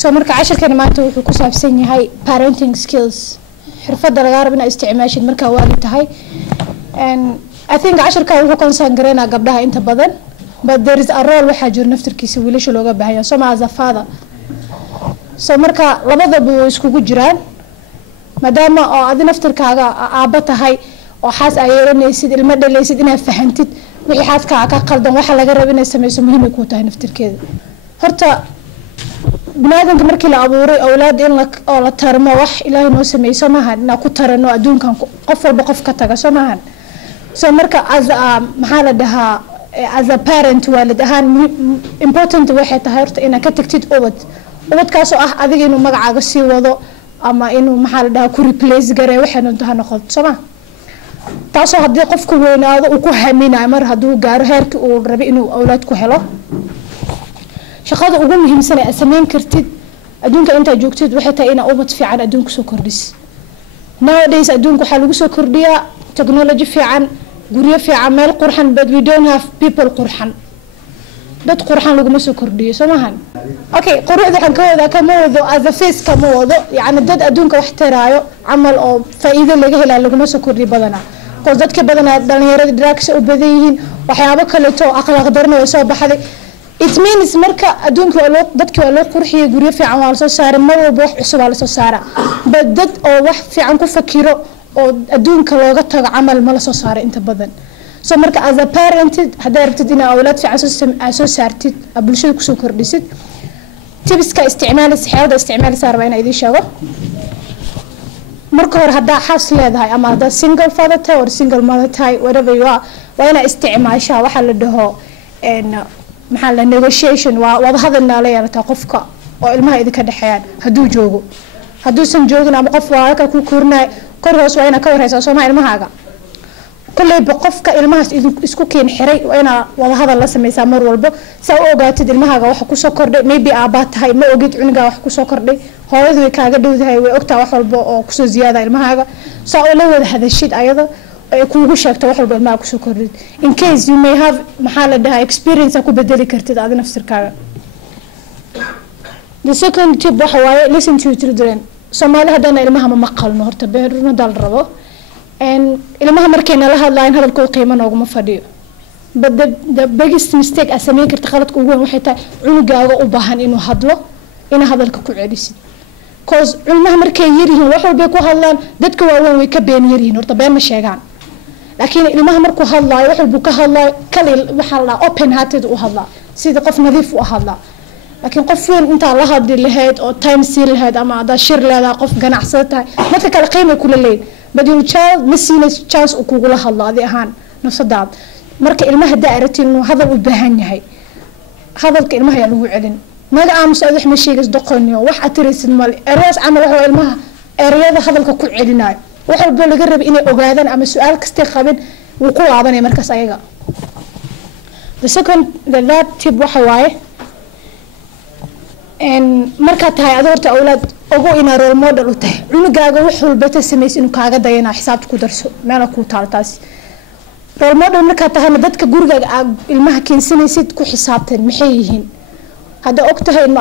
soo marka casharkan maanta wuxuu ku saabsan yahay parenting skills xirfadda laga rabo inaad isticmaashid marka waalid tahay and I think casharkan wuxuu concern gareynaa gabdhaha inta badan but there is a role waxaa jiro naftirkiisa wiilasha looga baahan yahay soo as a father soo marka labadaba way iskugu jiraan maadaama oo aad naftirkaaga aabba tahay oo xaas ay yeelanaysid ilmo dhalaysid inaad fahantid wixii xaaskaaga ka qaldan waxa laga rabo inaad sameyso muhiim ay ku tahay naftirkeeda horta binaadamka markii la abuuray awlaad in la tarmo wax ilaahay noo sameeyso maahan inaa ku tarano adduunkan qof walba qof ka taga soo maahan soo marka maxaa la dhahaa as a parent waalid ahaan important waxay tahay horta inaad ka tagtid ubadkaasoo ah adiga inuu magacaaga sii wado ama inuu maxaa la dhahaa ku replace garee waxaynu tahay noqoto soo maa taasoo haddii qofku weynaado uu ku haminayo mar hadduu gaaro heerkii uu rabay inuu awlaad ku helo shaqada ugu muhiimsan ee sameyn kartid adduunka inta joogtid waxay tahay in ubad fiican adduunka soo kordhis nowadays adduunka waxa lagu soo kordhiyaa technology fiican guryo fiican meel qurxan but we don't have people qurxan dad qurxan lagu ma soo kordhiyo soomahan okay quruxda waxaan ka wada kama wado as a face kama wado yani dad adduunka wax taraayo amal oo faa'iido laga helaa lagu ma soo kordhiyo badana qof dadka badana dhalinyarada drugs u badan yihiin waxyaabo kale oo akhlaaq darno soo baxday it means marka adduunka dadka waa loo qurxiyay guryo fiican waa la soo saaray mar walba wax cusub waa la soo saaraa dad oo wax fiican ku fakiro oo adduunka looga tago camal ma la soo saaray inta badan soo marka as a parent haddaad rabtid inaad awlaad fiican soo saartid bulshada kusoo kordhisid tibiska isticmaalis xeelada isticmaalaysaa rabaa inaa idiin sheego marka hore haddaa xaas leedahay ama haddaa single father tahay or single mother tahay whatever you are waa inaa isticmaashaa waxaa la dhaho maxaa la negotiation waa wada hadalna la yeelataa qofka oo ilmaha idinka dhexeeyaan hadduu joogo hadduusan joogin ama qof waa halka ku korinay kor hoos waa inaa ka warhaysaa soomaa ilmahaaga kullayba qofka ilmahaas isku keen xiray waa inaa wada hadal la sameysaa mar walba saa u ogaatid ilmahaaga waxa kusoo kordhay maybe aabaa tahay ma ogid cunugaa wax kusoo kordhay hooyadu way kaaga dhowdahay way ogtaa wax walba oo kusoo ziyaada ilmahaaga saa oo la wada hadashid ayada ay kuugu sheegto wax walba ilmaha kusoo kordhid in case you may have maxaa la dhahaa experience ku bedeli kartid aad nafsirkaaga the second tip waxa waaye listen to your children Soomaali hadana ilmaha ma maqalno horta beeruna dal rabo ilmaha markayna la hadlaayeen hadalkooda qiimo nooguma fadhiyo but the biggest mistake as sameyn karta qaladka ugu weyn waxay tahay cunugaaga u baahan inuu hadlo in hadalka ku celisid cause ilmaha markay yirihiin wax walba ku hadlaan dadka waaweyn way ka been yirihiin horta been ma sheegaan laakiin ilmaha markuu hadlaayo wax walba ka hadlaayo kale waxa la open hearted u hadlaa sida qof nadiif u hadlaa laakiin qof weyn inta la hadli lahayd oo time si lahayd ama ada shir leedahay qof ganacsada tahay dadka kale qiimo kula leeyahay but your child missing a chance u kugu la hadlaadi ahaan nafsadaad marka ilmaha daartiin inuu hadal u baahan yahay hadalka ilmaha yaa lagu celin maga aamus aad wax ma sheegas doqoniyo wax atiraysid mal eraas amal wax ilmaha erayada hadalka ku celinayo wax walba laga rabo inay ogaadaan ama su'aal kasta qabin uu ku laabanay markaas ayaga the third tip waxa waaye marka tahay aad horta awlaad ugu ina role model u tahay cunugaaga wax walba ta sameys inuu kaaga dayana xisaabta ku darso meel ku taaltaas role model marka tahay dadka gurigaaga ilmaha keensanaysid ku xisaabtan maxay yihiin hada ogtahay in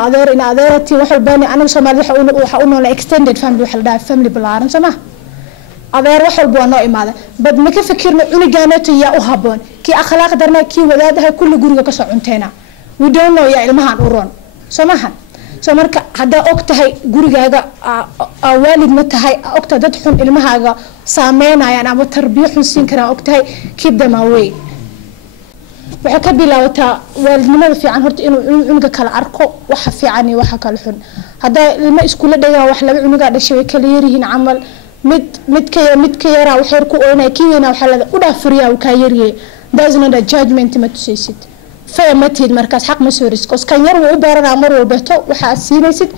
adeerati wax walba aniga Soomaali waxa u nool extended family waxa la dhahay family balaaran sama adeer wax walba noo imaada bad ma ka fikirno cunugaana yaa u haboon ki akhlaaq darna ki wadaadaha kullu guriga ka soo cunteena we don't know ya ilmahan u roon soomahan soo marka haddaa ogtahay gurigaaga waalid ma tahay ogta dad xun ilmahaaga saameynayaan ama tarbiyo xun siin karaan ogtahay keep them away waxa ka bilaabataa waalidnimada fiican horta inuu cunuga kala arko waxa fiican iyo waxa kala xun haddaa ilmo iskula dhagaan wax laba cunuga dhashay way kala yarihiin camal mid ka yaraa wax yar ku oonay kii weynaa waxa la u dhaafuriyaa uu ka yariyay that's not a judgment ma tusaysid فهمتيد مركز حق مسوريس كوس كان يروي عبارة عن مرة وبيته وحاسينيسد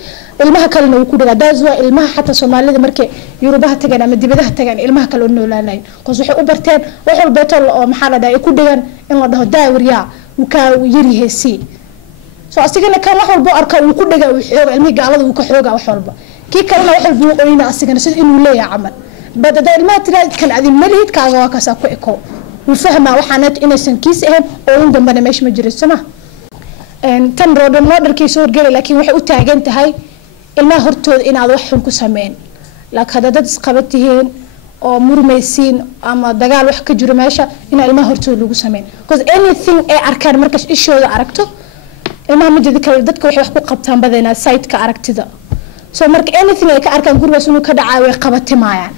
المها كلنا وكده دازوا المها حتى سومالي مركي يروبها تجنا مدي بدها تجنا المها كلنا ولا لاين كوس وحي عبارتين وحول بيته محل ده يكون دجان إن ده داوريا وكا يري هسي سو أصيغنا كان وحول بأركا وكل دجان وحول المي قالوا وكحوجا وحول با كي كلنا وحول بوقينا أصيغنا سيد إنه لا يعمل بدأ ده المها ترى كان عادي مليت كعوا كساكو إكو وفهمه waxaanad inaysan kiis ahayn oo in dambana meesh ma jirin sama tan roodon modelkii soo galay laakiin waxay u taagan tahay ilmaha hortooda inaad wax xun ku sameyn laakiin hadda dad isqabatihiin oo murmaysiin ama dagaal wax ka jiro meesha ina ilmaha hortooda lagu sameyn because anything ay arkaan markaas ishooda aragto ilmaha midda kale dadka waxay wax ku qabtaan badanaa site-ka aragtida so marka anything ay ka arkaan gurigaas inuu ka dhacay way qabatimayaan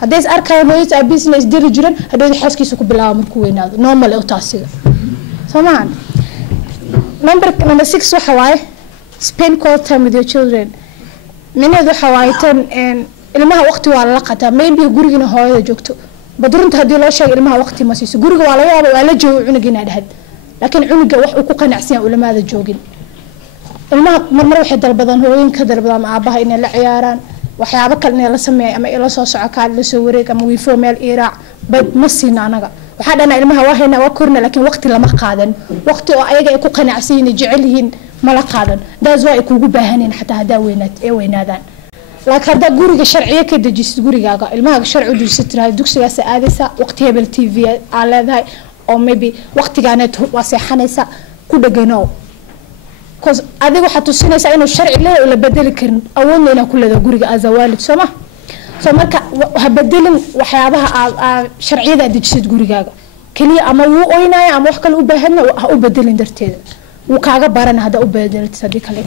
hadday is arkaan hooyada business diri jireen hadhow xaaskiisa ku bilaabo markuu weynaado normal oo taasiga somaan number 6 waxa waaye spend quality time with your children minadu waxa waaye tan ilmaha waqti waa la qataa maybe gurigina hooyada joogto badrunta hadii loo sheego ilmaha waqti ma siiso guriga waa laga yaabaa waa la joogo cunugina dhahad laakiin cunuga wax uu ku qanacsan ulamaada joogin ilmaha marmar waxay dalbadaan hooyinka dalbadaan aabaha inay la ciyaaraan waxyaabo kale inay la sameeyay ama ila soo socokaan la soo wareeg ama wiifo meel iraac bad ma siina anaga waxa dhana ilmaha waahayna waa korna laakiin waqti lama qaadan waqti oo ayaga ay ku qanacsan yihiin jecel yihiin mala qaadan daas waa ay kugu baahaneen xataa hadaa weynaadaan laakiin hadda guriga sharciye ka dejisid gurigaaga ilmaha sharci u dejisid dugsigaas aadaysa waqti hebel TV aa leedahay oo maybe waqtigaaneed waa seexanaysa ku dhagano cause adiga waxa tusinaysa inuu sharci leeyahay oo la bedeli karin awoodna inaa ku leedahay guriga azawaalid soo ma soo marka ha bedelin waxyaabaha sharciyada dejisid gurigaaga kaliya ama wuu oynaaya ama wax kale u baahanna ha u bedelin darteeda wuu kaaga baran hada u bedelid hadii kale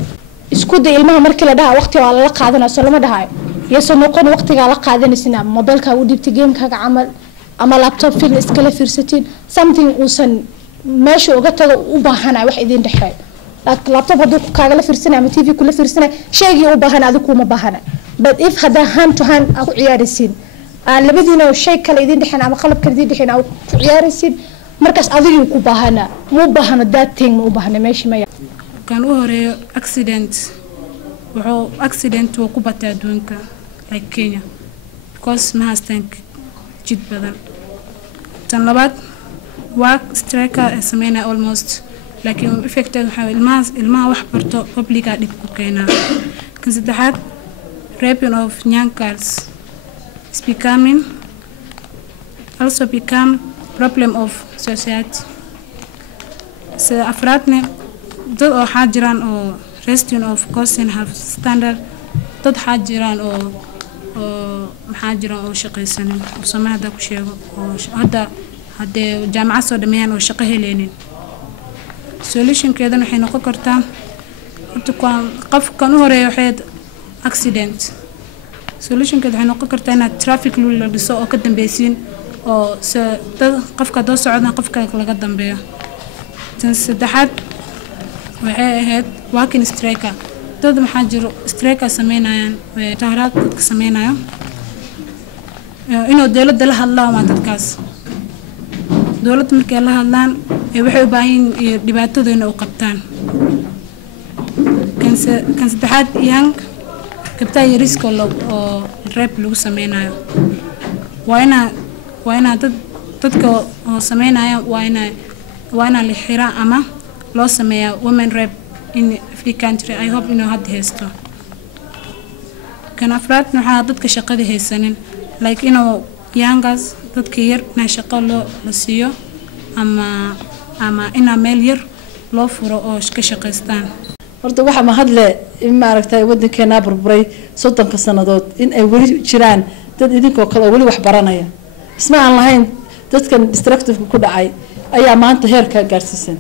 isku day ilmaha markii la dhaha waqti waa la qaadanaa soo lama dhahayo yeesoo noqon waqtiga la qaadanaysa mobilka u dhibtay gamekaaga camal ama laptop film iskala fiirsatiin something uusan meesha uga tago u baahanay wax idin dhaxay laakiin laptop haduu kaaga la fiirsanay ama TV kula fiirsanay sheegi u baahan adigu kuma baahana but if hada hand to hand aku ciyaaraysiin labadiina shay kale idin dhaxan ama qalab kale idin dhaxan ku ciyaaraysiin markaas adigu ku baahana mu baahana that thing mu baahana meesha ma kan u horeeyo accident uu ku batay adduunka like Kenya because ma haystaan jid badan tan labaad waa striker sameeyna almost laakiin effected waxa ilmaha wax barto publica dib ku keenaa kan saddexaad raping of young girls is become problem of society so afraadne dad oo xajiraan oo resting of cousin have standard dad xajiraan oo maxaa jiraan oo shaqaysanin oo Soomaaliya ku sheego oo hadda jaamacad soo dhameeyaan oo shaqo heleenin solution keedan waxay noqon kartaa inta qofkan u horeeyo waxay accident solution keedan waxay noqon kartaa in traffic rule la dhiso oo ka dambeeysiin oo dad qofka doo socodna qofka laga dambeeyo tan saddexaad waxay ahayd walking striker dad maxaa jiro striker sameynayaan taaraad dadka sameynaayo inuu dawladda la hadlaan waa dadkaas dawladda markay la hadlaan waxay u baahan yihiin dhibaatadooda u qabtaan kan saddexaad young gabdhaha yariska oo rape lagu sameynayo waa ina dadka oo sameynaya waa ina la xiraa ama loo sameeyaa women rape in every country I hope inuu had haysto kan afraad waxaa dadka shaqada haysanin like inuu youngers dadka yar na shaqo la siiyo ama ina meel yar loo furo oo ka shaqeystaan horta waxa ma hadle ma aragtay wadankeena burburay 30 sanadood in ay wali jiraan dad idinkoo kale wali wax baranaya isma aan lahayn dadkan destructive ku dhacay ayaa maanta heerka gaarsiisan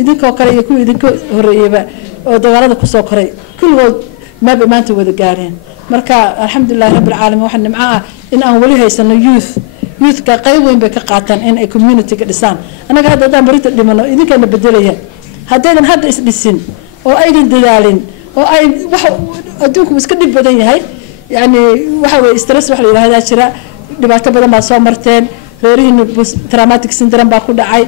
idinkoo kale iyo kuwa idinka horeeyaba oo dawladda ku soo koray kulligood ma maanta wada gaareen marka alxamdulillah rabbil caalamiin waxa nimca ah in aan wali haysano youth ka qayb weyn bay ka qaataan in ay community ka dhisaan anaga hadda marita dhimano idinkana bedelaya haddaydan hadda is dhisin oo aydan dadaalin oo ay wax adduunku iska dhib badan yahay yani waxa way stress wax la yiraahdaa jira dhibaato badan baa soo marteen reerihiin traumatic syndrome baa ku dhacay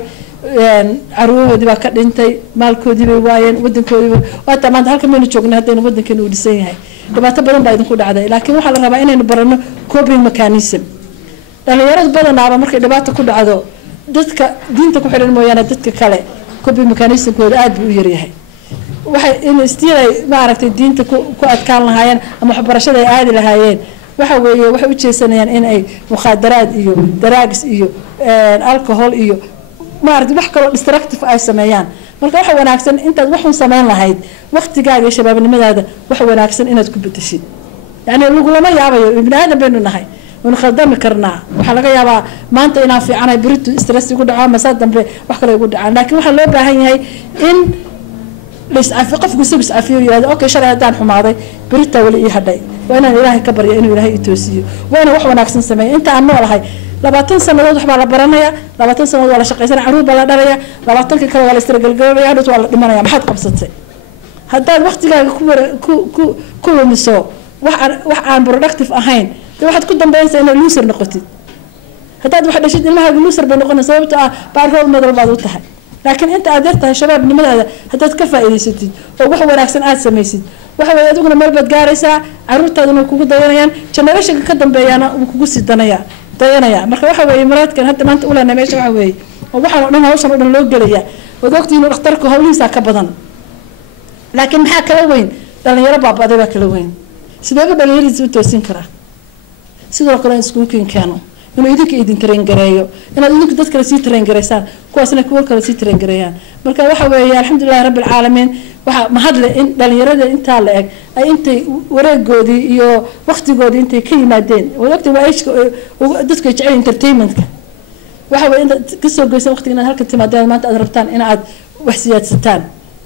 caruurtoodii baa ka dhintay maalkoodii bay waayeen wadankoodii waa tamaanta halka meenu joognaa haddaynu wadankeenu u dhisan yahay dhibaato badan baa idinku dhacday laakiin waxaa la rabaa inaynu barano coping mechanism dhalinyarada badanaaba markay dhibaato ku dhacdo dadka diinta ku xiran mooyaane dadka kale coping mechanismkooda aad buu u yaryahay waxay in istiilay ma aragtay diinta ku adkaan lahaayeen ama waxbarashada ay aadi lahaayeen waxa weeye waxay u jeesanayaan in ay mukhadaraad iyo drugs iyo alcohol iyo ma aragtay wax kale destructive ay sameeyaan marka waxa wanaagsan intaad wax u sameyn lahayd waqtigaaga shabaabnimadaada waxa wanaagsan inaad ku bedeshid yani lagulama yaabayo ibn aadam baynu nahay wana khaldami karnaa waxaa laga yaabaa maanta inaan fiicanahay beritu stress igu dhaco ama saa dambe wax kale igu dhacaan laakiin waxaa loo baahan yahay in qofku isagu is-cafiyo yihahdo okay shalay haddaan xumaaday beritaa weli ii hadhay waa inaan ilaahay ka barya inuu ilaahay i toosiyo waa inaan wax wanaagsan sameeya inta aan noolahay 20 sanadood waxbaa la baranaya 20 sanadood waa la shaqaysanaya caruur baa la dhalaya 20 kale waa la istiragalgalaya hadhow waa la dhimanaya maxaad qabsatay haddaad waqtigaaga ku lumiso wax aan productive ahayn waxaad ku dambeynaysaa inaad loser noqotid haddaad wax dhashid ilmahaaga loser bay noqonaysaa sababtoo ah baarkood madal baad u tahay laakiin inta aad yartahay shabaabnimadaada haddaad ka faa'iidaysatid oo wax wanaagsan aad samaysid waxa weeye adiguna meel baad gaaraysaa caruurtaaduna kugu dayanayaan generationka ka dambeeyana wuu kugu sii dayanaya marka waxa weeye maraadkan hadda maanta ulana meesha waxa weeye oo waxaan oo dhan hawshan oo dhan loo gelaya waad ogtihiin inuu dhakhtarku hawlihiisa ka badan laakiin maxaa kala weyn dhalinyaro baabaday baa kala weyn sidee buu dhalinyaradiisa u toosin karaa sidoo kale iskuulkiin keeno inuu idinka idin train gareeyo inaad idinku dad kale sii train gareysaan kuwaasna kuwa kale sii train gareeyaan marka waxa weeye alxamdulillahi rabbil caalamiin waxa mahadle in dhalinyarada intaa la eg ay intay wareegoodii iyo waqtigoodii intay ka yimaadeen waqti waa age dadku jecel entertainmentka waxa weeye inta ka soo goysan waqtiga inaad halka timaadeen maanta aad rabtaan in aad wax siyaadsataan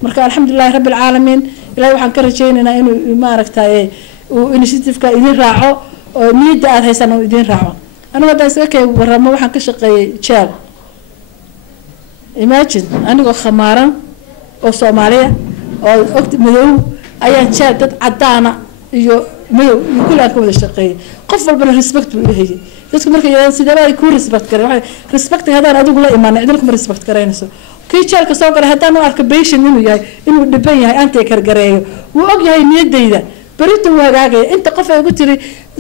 marka alxamdulillahi rabbil caalamiin ilaahay waxaan ka rajaynaynaa inuu maaragtay uu initiative-ka idin raaco oo niyadda aad haysan oo idin raaco aniga hadda iska kay waramo waxaan ka shaqeeyay jeel imagine anigoo khamaaran oo Soomaaliya oo ogti madow ayaan jeel dad cadaana iyo madow iyo kulaan ka wada shaqeeyay qof walba respect buu leeyahay dadku markay yiraahdaan sidee ay ku respect kareen waxay respect hadaan adigu la imaanay idinku ma respect kareynayso kii jeelka soo galay hadaan u arko patient inuu yahay inuu dhiban yahay anta kargareeyo wuu og yahay niyadayda baritu wagaagay inta qof ay ugu tiri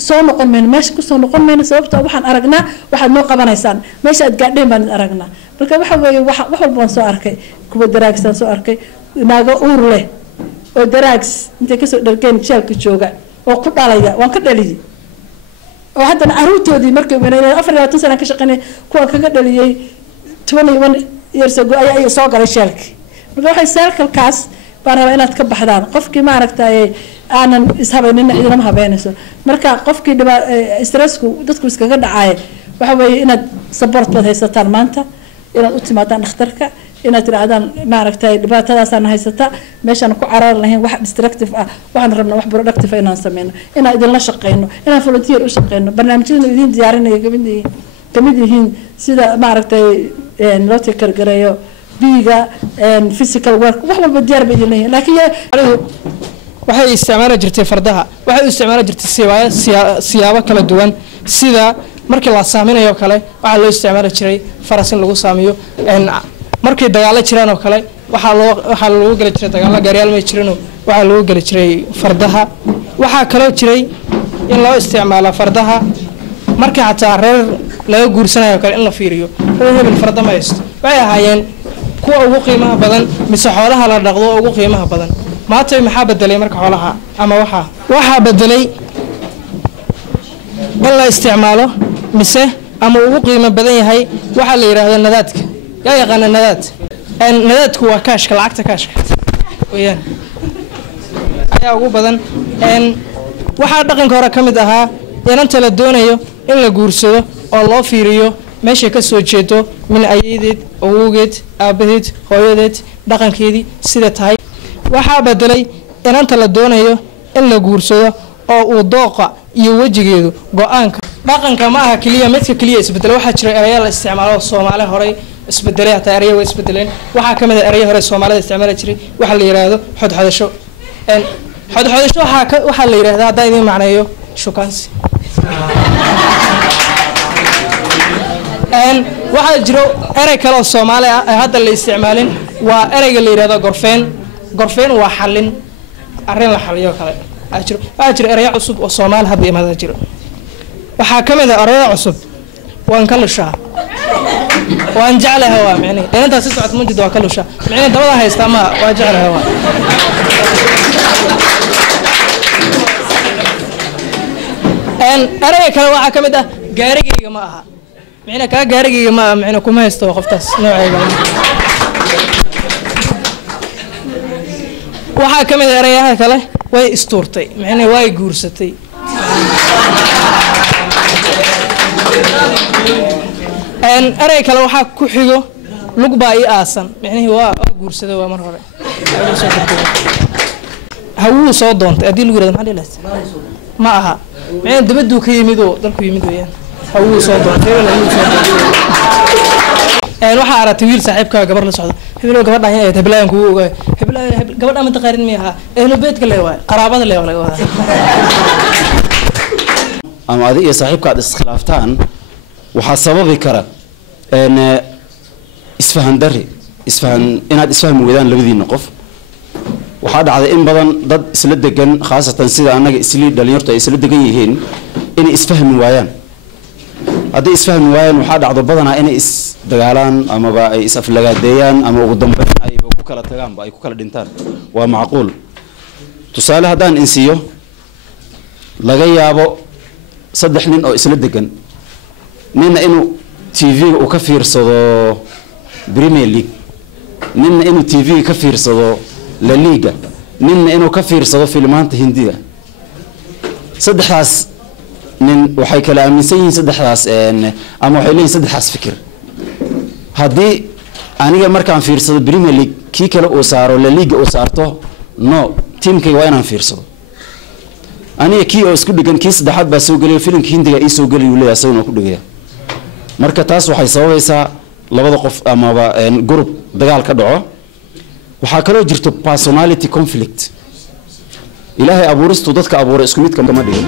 soo noqon meen meesha ku soo noqon meen sababtoo waxaan aragnaa waxaad noo qabanaysaan meesha aad gaadheen baan aragnaa marka waxa weeye wax walba soo arkay kuwa daraagsan soo arkay naaga uur leh oo daraags inta ka soo dhargeen jeelka jooga oo ku dhalaya waan ka dhaliyay oo haddana caruurtoodii markay weynayeen 24 sano ka shaqeynay kuwa kaga dhaliyay 21 years ago ay soo galay jeelka marka waxay circle-kaas baan rabaa inaad ka baxdaan qofkii ma aragtay aanan ishabeynina idinama habeynayso marka qofkii stressku dadku iskaga dhacay waxa weeye inaad support baad haysataan maanta inaad u timaadaan dhakhtarka inaad tiraahdaan ma aragtay dhibaatadaasaan haysata meeshaan ku carar lahayn wax destructive ah waxaan rabnaa wax productive inaan sameeyno inaan idin la shaqeyno inaan volunteer u shaqeyno barnaamijyada idin diyaarinayo kamid yihiin sida ma aragtay loo takargareeyo biiga physical work wax walba diyaar bay idin leeyihiin laakiin waxay isticmaali jirtay fardaha waxay isticmaali jirtay siyaabo kala duwan sida markii la saaminayo kale waxa loo isticmaali jiray faras in lagu saamiyo markii dagaalo jiraan oo kale waxa loo gali jiray dagaalo gaariyaal ma jirino waxa loo gali jiray fardaha waxa kale jiray in loo isticmaalo fardaha markii xataa reer laga guursanayo kale in la fiiriyo reer hebel farda ma haysto waxay ahaayeen kuwa ugu qiimaha badan mise xoolaha la dhaqdo ugu qiimaha badan maanta maxaa bedelay marka xoolaha ama waxa bedelay in la isticmaalo mise ama ugu qiimo badan yahay waxa la yiraahdo nadaadka yaa yaqaan nadaadku waa kaashka lacagta kaashka weeyaan ayaa ugu badan waxa dhaqanka hore kamid ahaa inanta la doonayo in la guursado oo loo fiiriyo meesha ka soo jeedo min ayeedeed awoogeed aabaheed hooyadeed dhaqankeedii sida tahay waxa bedelay inanta la doonayo in la guursado oo uu dooqa iyo wajigeedu go'aanka dhaqanka ma aha kaliya midka kaliya isbedel waxa jira erayaal isticmaalo Soomaali hore isbedelay hata erayo way isbedeleen waxa kamid ah erayo hore Soomaalida isticmaali jiray waxa la yiraahdo xodxodasho waxa la yiraahdaa hadaa idin macnayo shukaansi waxa jiro eray kale oo Soomaali ah hadda la isticmaalin waa erayga la yiraahdo gorfeen waa xalin arrin la xaliyo kale ajir erayo cusub oo Soomaali hadda imaada jiro waxa kamid ah erayo cusub waan ka lushaa waan jeclahay waa macni inta si socod mujid waa ka lushaa macni dabada haysta ma waa jeclahay waa erayo kale waxa kamid ah gaarigayga ma aha macni ka gaarigayga ma macni kuma haysto qoftaas noocayga waxaa ka mid ah erayaha kale way istuurtay macnaheedu way guursatay eray kale waxaa ku xigo lug baa ii aasan macnaheedu waa guursaday waa mar hore hawuu soo doontay haddii lagu yirahdo maxaa dhilaas ma aha macnaheedu dabaduu ka yimid oo dalku yimid weeyaan hawuu soo doontay waxaa aragtay wiil saaxiibkaa gabar la socdo hebelo gabadha ay heblaan kugu ogaay gabadha ma taqaarin miyaha ehlo beedka leeyahay qaraabada leeyahay laga wadaa ama adiga iyo saaxiibka iskhilaaftaan waxa sababi kara isfahan dari inaad isfahmi weydaan labadiina qof waxaa dhacday in badan dad isla degan khaasatan sida anaga isli dhalinyartu ay isla degan yihiin inay isfahmi waayaan haddii isfahmi waayaan waxaa dhacdo badanaa inay isdagaalaan amaba ay is-aflagaadeeyaan ama ugu dambeyn ayba ku kala tagaanba ay ku kala dhintaan waa macquul tusaale haddaan insiiyo laga yaabo 3 nin oo isla degan ninna inuu TV-ga uu ka fiirsado Premier League ninna inuu TV-ga ka fiirsado La Liga ninna inuu ka fiirsado filmaanta Hindiga saddexdaas nin waxay kala aaminsan yihiin saddexdaas ama waxay leeyihiin saddexdaas fikir haddii aniga markaan fiirsado Premier League kii kale uu saaro La Liga uu saarto no teamkayga waa inaan fiirsado aniga kii oo isku dhigan kii saddexaad baa soo galay filimka Hindiga ii soo galay uu leeyahay asaguna ku dhigaya marka taas waxay sababaysaa labada qof ama group dagaal ka dhaco waxa kale oo jirto personality conflict ilaahay abuuristu dadka abuuray isku mid kama dhigin